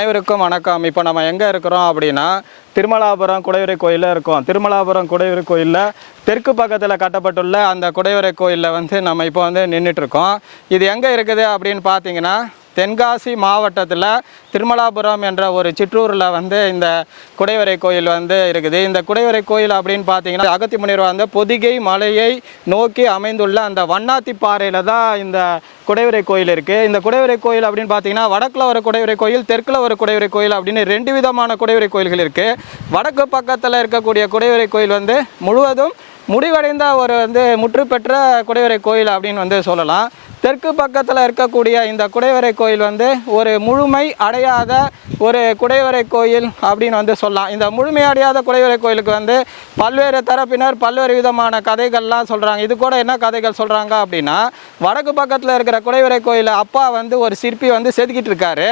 அனைவருக்கும் வணக்கம். இப்போ நம்ம எங்கே இருக்கிறோம் அப்படின்னா திருமலாபுரம் குடைவரை கோயிலில் இருக்கோம். திருமலாபுரம் குடைவரை கோயிலில் தெற்கு பக்கத்தில் கட்டப்பட்டுள்ள அந்த குடைவரை கோயிலில் வந்து நம்ம இப்போ வந்து நின்றுட்டு இருக்கோம். இது எங்கே இருக்குது அப்படின்னு பார்த்தீங்கன்னா தென்காசி மாவட்டத்தில் திருமலாபுரம் என்ற ஒரு சிற்றூரில் வந்து இந்த குடைவரை கோயில் வந்து இருக்குது. இந்த குடைவரை கோயில் அப்படின்னு பார்த்தீங்கன்னா அகத்தி முனிவர் வந்து பொதிகை மலையை நோக்கி அமைந்துள்ள அந்த வண்ணாத்தி பாறையில் தான் இந்த குடைவரை கோயில் இருக்குது இந்த குடைவரை கோயில் அப்படின்னு பார்த்தீங்கன்னா வடக்கில் ஒரு குடைவரை கோயில் தெற்கில் ஒரு குடைவரை கோயில் அப்படின்னு ரெண்டு விதமான குடைவரை கோயில்கள் இருக்குது வடக்கு பக்கத்தில் இருக்கக்கூடிய குடைவரை கோயில் வந்து முழுவதும் முடிவடைந்த ஒரு வந்து முற்று பெற்ற குடைவரை கோயில் அப்படின்னு வந்து சொல்லலாம். தெற்கு பக்கத்தில் இருக்கக்கூடிய இந்த குடைவரை கோயில் வந்து ஒரு முழுமை அடையாத ஒரு குடைவரை கோயில் அப்படின்னு வந்து சொல்லலாம். இந்த முழுமை அடையாத குடைவரை கோயிலுக்கு வந்து பல்வேறு தரப்பினர் பல்வேறு விதமான கதைகள்லாம் சொல்கிறாங்க இது கூட என்ன கதைகள் சொல்கிறாங்க அப்படின்னா வடக்கு பக்கத்தில் இருக்கிற குடைவரை கோயில் அப்பா வந்து ஒரு சிற்பி வந்து செதுக்கிட்டு இருக்காரு.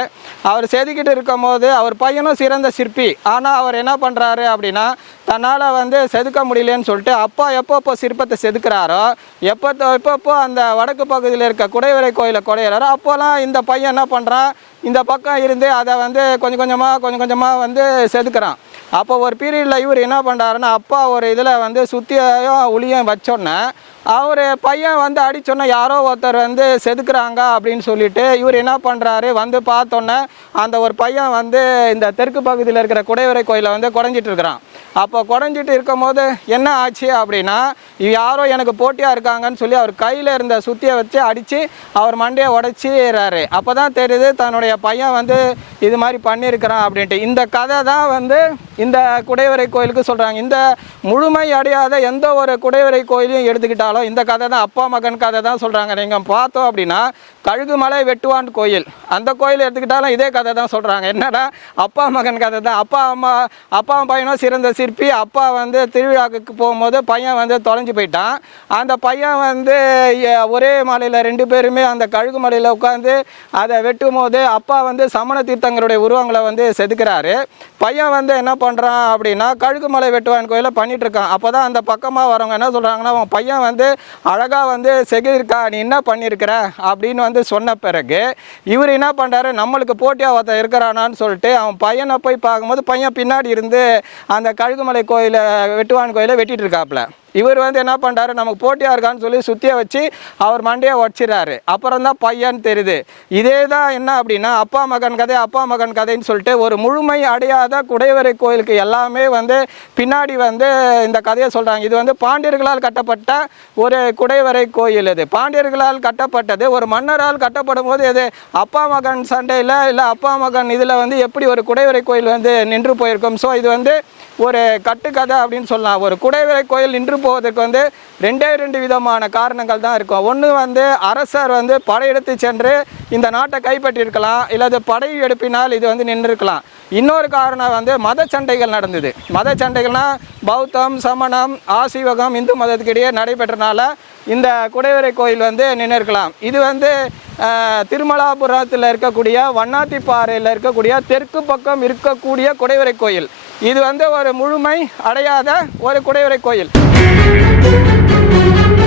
அவர் செதுக்கிட்டு இருக்கும் போது அவர் பையனும் சிறந்த சிற்பி. ஆனால் அவர் என்ன பண்ணுறாரு அப்படின்னா தன்னால் வந்து செதுக்க முடியலன்னு சொல்லிட்டு அப்பா எப்பப்போ சிற்பத்தை செதுக்குறாரோ எப்போ எப்பப்போ அந்த வடக்கு பகுதியில் இருக்க குடைவரை கோயிலை குடையிறாரோ. அப்போல்லாம் இந்த பையன் என்ன பண்ணுறான் இந்த பக்கம் இருந்து அதை வந்து கொஞ்சம் கொஞ்சமாக கொஞ்சம் கொஞ்சமாக வந்து செதுக்குறான். அப்போ ஒரு பீரியடில் இவர் என்ன பண்ணுறாருன்னா அப்பா ஒரு இதில் வந்து சுத்தியும் உளியும் வச்சோன்னே அவர் பையன் வந்து அடிச்சோன்னே யாரோ ஒருத்தர் வந்து செதுக்குறாங்க அப்படின்னு சொல்லிட்டு இவர் என்ன பண்ணுறாரு வந்து பார்த்தோன்னே அந்த ஒரு பையன் வந்து இந்த தெற்கு பகுதியில் இருக்கிற குடைவரை கோயிலை வந்து குறைஞ்சிட்டு இருக்கிறான். அப்போ குறைஞ்சிட்டு இருக்கும்போது என்ன ஆச்சு அப்படின்னா யாரோ எனக்கு போட்டியாக இருக்காங்கன்னு சொல்லி அவர் கையில் இருந்த சுத்தியை வச்சு அடித்து அவர் மண்டையை உடச்சிடுறாரு அப்போ தான் தெரியுது தன்னுடைய என்னுடைய பையன் வந்து இது மாதிரி பண்ணியிருக்கிறான் அப்படின்ட்டு. இந்த கதை தான் வந்து இந்த குடைவரை கோயிலுக்கு சொல்கிறாங்க இந்த முழுமை அடையாத எந்த ஒரு குடைவரை கோயிலையும் எடுத்துக்கிட்டாலும் இந்த கதை தான் அப்பா மகன் கதை தான் சொல்கிறாங்க நீங்கள் பார்த்தோம் அப்படின்னா கழுகுமலை வெட்டுவான் கோயில். அந்த கோயில் எடுத்துக்கிட்டாலும் இதே கதை தான் சொல்கிறாங்க என்னடா அப்பா மகன் கதை தான் அப்பா அம்மா அப்பா பையனும் சிறந்த சிற்பி அப்பா வந்து திருவிழாவுக்கு போகும்போது பையன் வந்து தொலைஞ்சு போயிட்டான். அந்த பையன் வந்து ஒரே மலையில் ரெண்டு பேருமே அந்த கழுகு மலையில் உட்காந்து அதை வெட்டும் போது அப்பா வந்து சமண தங்களுடைய உருவங்களை வந்து செதுக்கிறாரு. பையன் வந்து என்ன பண்ணுறான் அப்படின்னா கழுகுமலை வெட்டுவான் கோயிலை பண்ணிகிட்ருக்கான் அப்போ தான் அந்த பக்கமாக வரவங்க என்ன சொல்கிறாங்கன்னா அவன் பையன் வந்து அழகாக வந்து செகிருக்கா நீ என்ன பண்ணியிருக்கிற அப்படின்னு வந்து சொன்ன பிறகு இவர் என்ன பண்ணுறாரு நம்மளுக்கு போட்டியாக ஒருத்தன் இருக்கிறானான்னு சொல்லிட்டு அவன் பையனை போய் பார்க்கும்போது பையன் பின்னாடி இருந்து அந்த கழுகுமலை கோயிலை வெட்டுவான் கோயிலை வெட்டிகிட்டு இருக்காப்புல. இவர் வந்து என்ன பண்ணுறாரு நமக்கு போட்டியாக இருக்கான்னு சொல்லி சுற்றிய வச்சு அவர் மண்டையை உடச்சிடறாரு. அப்புறம் தான் பையன் தெரியுது. இதே தான் என்ன அப்படின்னா அப்பா மகன் கதை அப்பா மகன் கதைன்னு சொல்லிட்டு ஒரு முழுமை அடையாத குடைவரை கோயிலுக்கு எல்லாமே வந்து பின்னாடி வந்து இந்த கதையை சொல்கிறாங்க இது வந்து பாண்டியர்களால் கட்டப்பட்ட ஒரு குடைவரை கோயில் இது. பாண்டியர்களால் கட்டப்பட்டது. ஒரு மன்னரால் கட்டப்படும் போது இது அப்பா மகன் சண்டையில் இல்லை அப்பா மகன் இதில் வந்து எப்படி ஒரு குடைவரை கோயில் வந்து நின்று போயிருக்கும்? ஸோ இது வந்து ஒரு கட்டுக்கதை அப்படின்னு சொல்லலாம். ஒரு குடைவரை கோயில் நின்று போவதற்கு வந்து ரெண்டே ரெண்டு விதமான காரணங்கள் தான் இருக்கும். ஒன்று வந்து அரசர் வந்து படையெடுத்து சென்று இந்த நாட்டை கைப்பற்றியிருக்கலாம் இல்லது படை எடுப்பினால் இது வந்து நின்றுருக்கலாம். இன்னொரு காரணம் வந்து மத சண்டைகள் நடந்தது. மத சண்டைகள்னா பௌத்தம் சமணம் ஆசீவகம் இந்து மதத்துக்கிடையே நடைபெற்றனால இந்த குடைவரை கோயில் வந்து நின்றுருக்கலாம். இது வந்து திருமலாபுரத்தில் இருக்கக்கூடிய வண்ணாத்திப்பாறையில் இருக்கக்கூடிய தெற்கு பக்கம் இருக்கக்கூடிய குடைவரை கோயில். இது வந்து ஒரு முழுமை அடையாத ஒரு குடைவரை கோயில். Thank you.